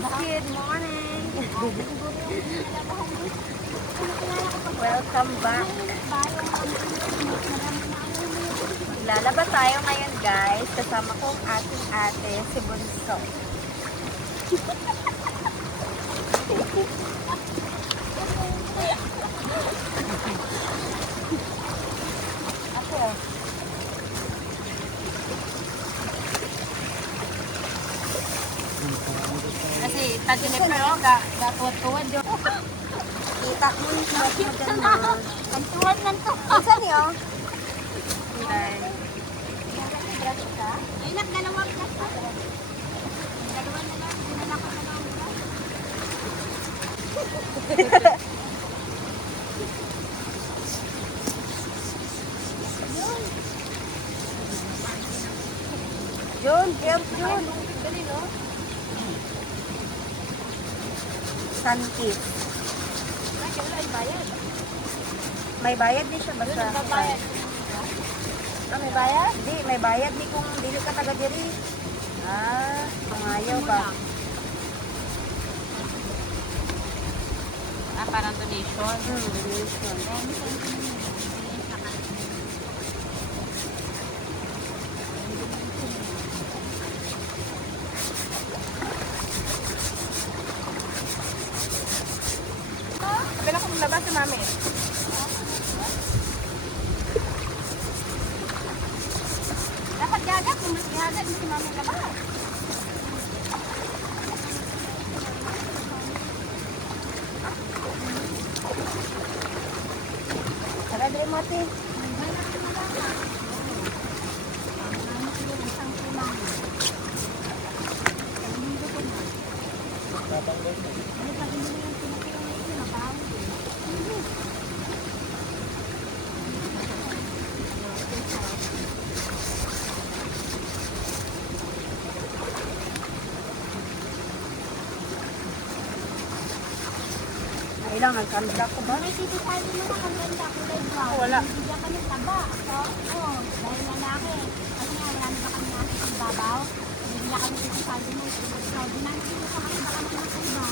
guys, good morning. Welcome back. Lalabas tayo ngayon guys. Kasama ko ang ating ate, si Bunso. Ako. Kasi tadi ni pero gatuwad-tuwad yun. Kita mo yung maganda. Ang tuwad lang to. Isa niyo? Okay. Inak dalawa plus pa. Dalawa na lang. Dinala ko na lang. Jun, help Jun. Dali no? Sunkip. May bayad di siya basta. Ah, may bayad? Di, may bayad di kung dili ka taga diri. Ah, pangayaw ba? Ah, parang donation. Donation. Sabi na kung labas si mami. Dapat gagap, kung mas gagap, si mami labas. Tara, dali mo ate. Ilang nagkandra ko ba? May titi tayo mo na kaganda kulay brown. Wala. Bigyan ka ng taba. So, dahil lalaki. Kasi nga, marami ba kami nasa ibabaw. Bigyan kami titi tayo mo. So, dinansin mo sa kami baka naman sa iba.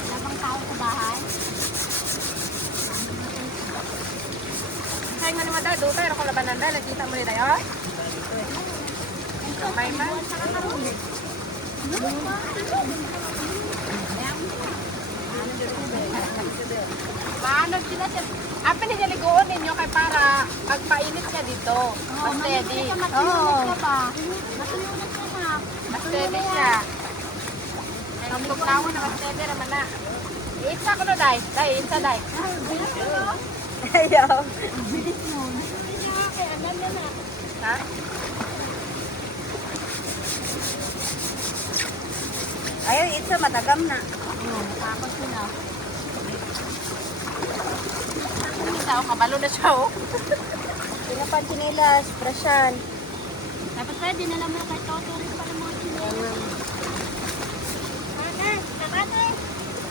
Wala bang tao sa bahay? Kaya nga naman dado, pero kung labanan dahil, nakita mo rin tayo. May man. Maanod sila siya. Pinililigoon ninyo kay para pagpainit niya dito. Mas steady. Matulunod ka ba? Matulunod ka na. Mas steady siya. Ang tugnawan na mas steady naman na. Iitsa ko na, day. Day, iitsa, day. Ayaw. Bilis mo. Bilis nga kaya. Alam na na. Ha? Ayaw, ito matagam na. Tapos yun ah. Isa, kabalo na siya, oh. Pinapan chinilas, brasyan. Tapos pwede, dinala mo kay Toto rin pala mga chinelas. Ate, ate.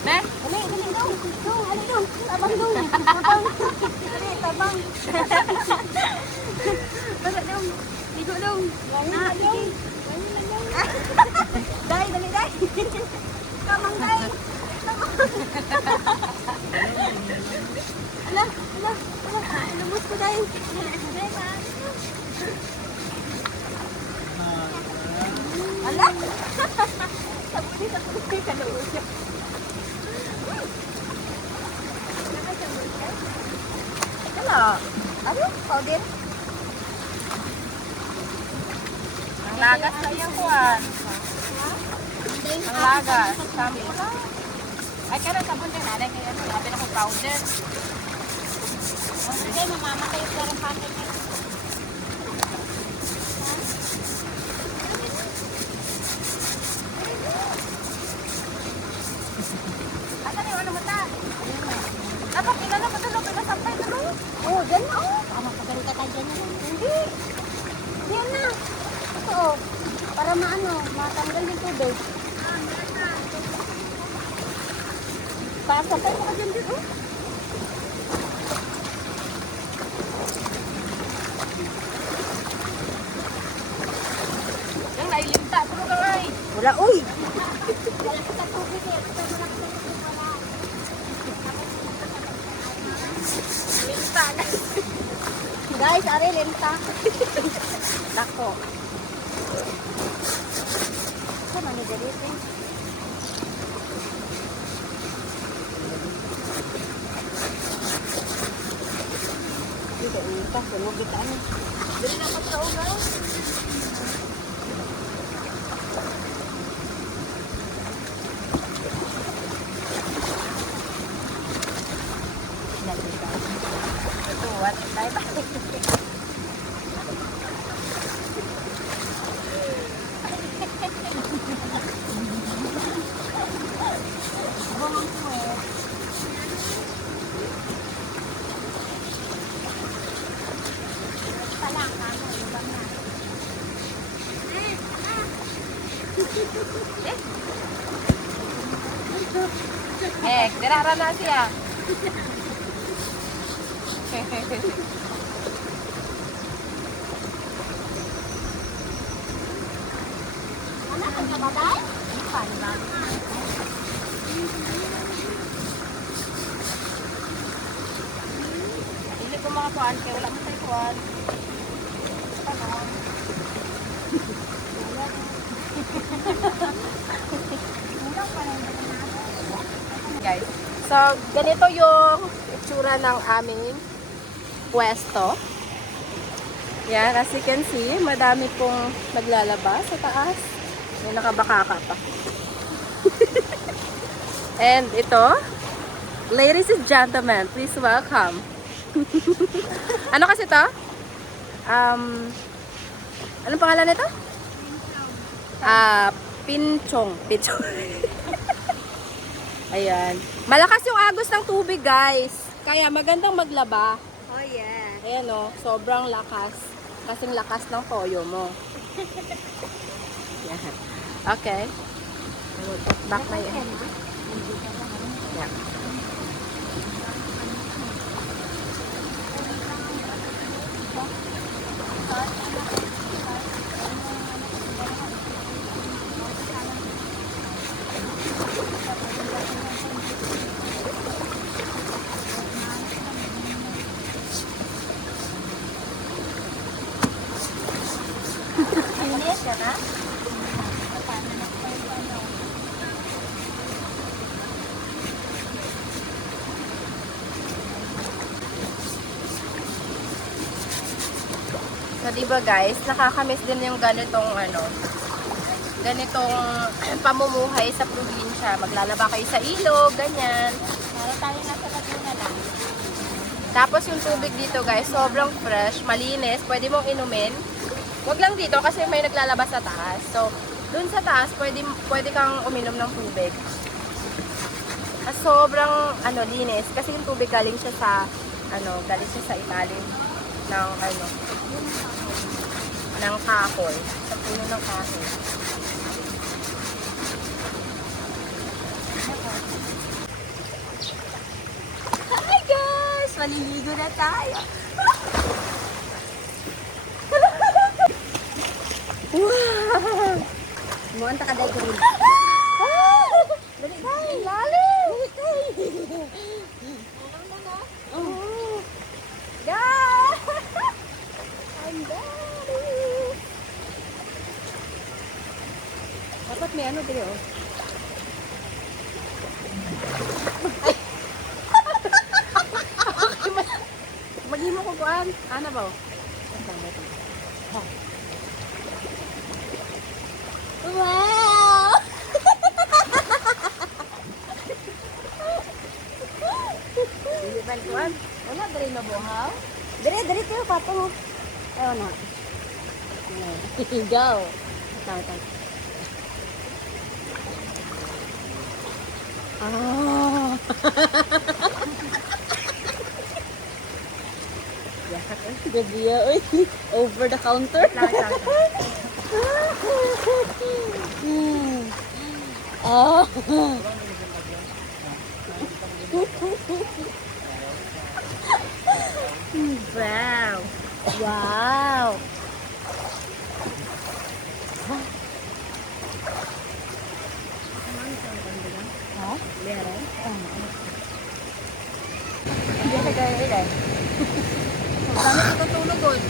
Ne? Dali, dali, dong. Dong, ano dong? Tabang dong. Tabang. Dali, tabang. Dali, dong. Ligo dong. Ah, sige. Ganyan lang dong. Dai, dali, dai. Kamang day. Kamang. Ala, ala, ala. Lumos ko day. Ala. Sabuni, sabuni ka na siya. Ala. Ano? Powder? Ang lagas na iyang kuwan. Ang lagas. Sabi ko lang. Ay, kaya sabon din, nanay. Kaya sabi na kong powder. Sige, mamamatay yung parang packet niya. Asa na yung ano mo ta? Dapat inano ko dalo, pinasampay dalo. Oh, dyan na. Oh. Baka magpapalita tayo dyan yan. Hindi. Yan na. Ito, oh. Para maano, matanggal yung tubig. Pasapay mo ka dyan dito. Yung nailimta, pero kaway. Wala, uy! Malaki sa tubig eh. Basta malaki sa tubig wala. Minta na. Guys, are lenta. Dako. Sa mani dali eh. Dito, ita, sunog kita ano. Dali na pa sa ugaw. Ito, what tayo ba? Bumang puwet. Palang kamo, ibang na. Dirara na siya. Anak, ang kabaday? Hindi ko mga kuhan, kaya wala mo tayo kuhan. Guys, so ganito yung itsura ng aming pwesto. Yan, as you can see, madami pong naglalaba sa taas. May nakabakaka pa. And ito, ladies and gentlemen, please welcome. Ano kasi to? Anong pangalan nito? Pinchong. Pinchong. Ayan. Malakas yung agos ng tubig, guys. Kaya magandang maglaba. Oh yeah. Ayan o, sobrang lakas. Kasing lakas ng toyo mo. Yan. Okay. I will put back my hand. Yeah. Finish ka na? So, diba guys, nakakamiss din yung ganitong ganitong pamumuhay sa probinsya. Maglalaba kayo sa ilog, ganyan. Para tayo nasa Laguna lang. Tapos yung tubig dito guys, sobrang fresh, malinis, pwede mong inumin. Huwag lang dito kasi may naglalaba sa taas. So, dun sa taas, pwede kang uminom ng tubig. At sobrang linis kasi yung tubig galing siya sa ilalim ng ng kahoy, sa puno ng kahoy. Hi guys! Maliligo na tayo. Wow! Muanta ka dahil ko rin. Dali tayo! Lalim! Dali tayo! Oh! Guys! Ang dali! Dapat may ano dali oh. Maghimo ko kuan. Ano ba? Wow! Hindi ba kuan? Wala dali na buhaw. Dali tayo pato. Ayaw na. Go! Tayo. Ah! Gabi oy. Over the counter. Oh. Wow. Wow. good.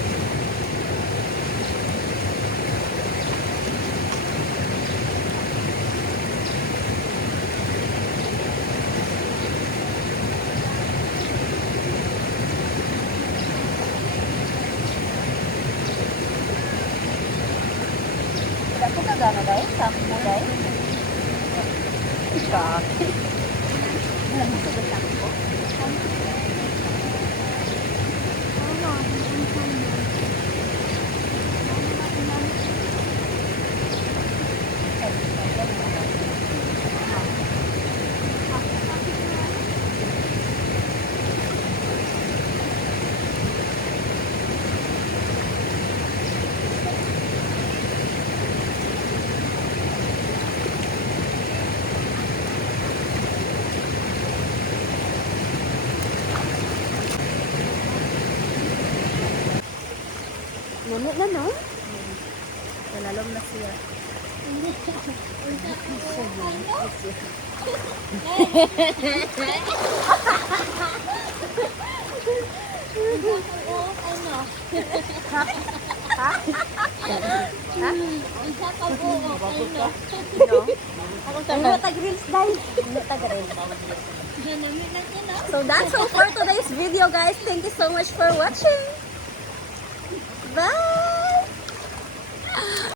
Wala ko kagana dahil. Sakit mo dahil. Sakit. Wala mo sa sakit ko. Ngunit na, no? Nalalom na siya. Ano tag-reels dahil? Ano tag-reels? So that's all for today's video, guys. Thank you so much for watching. Bye!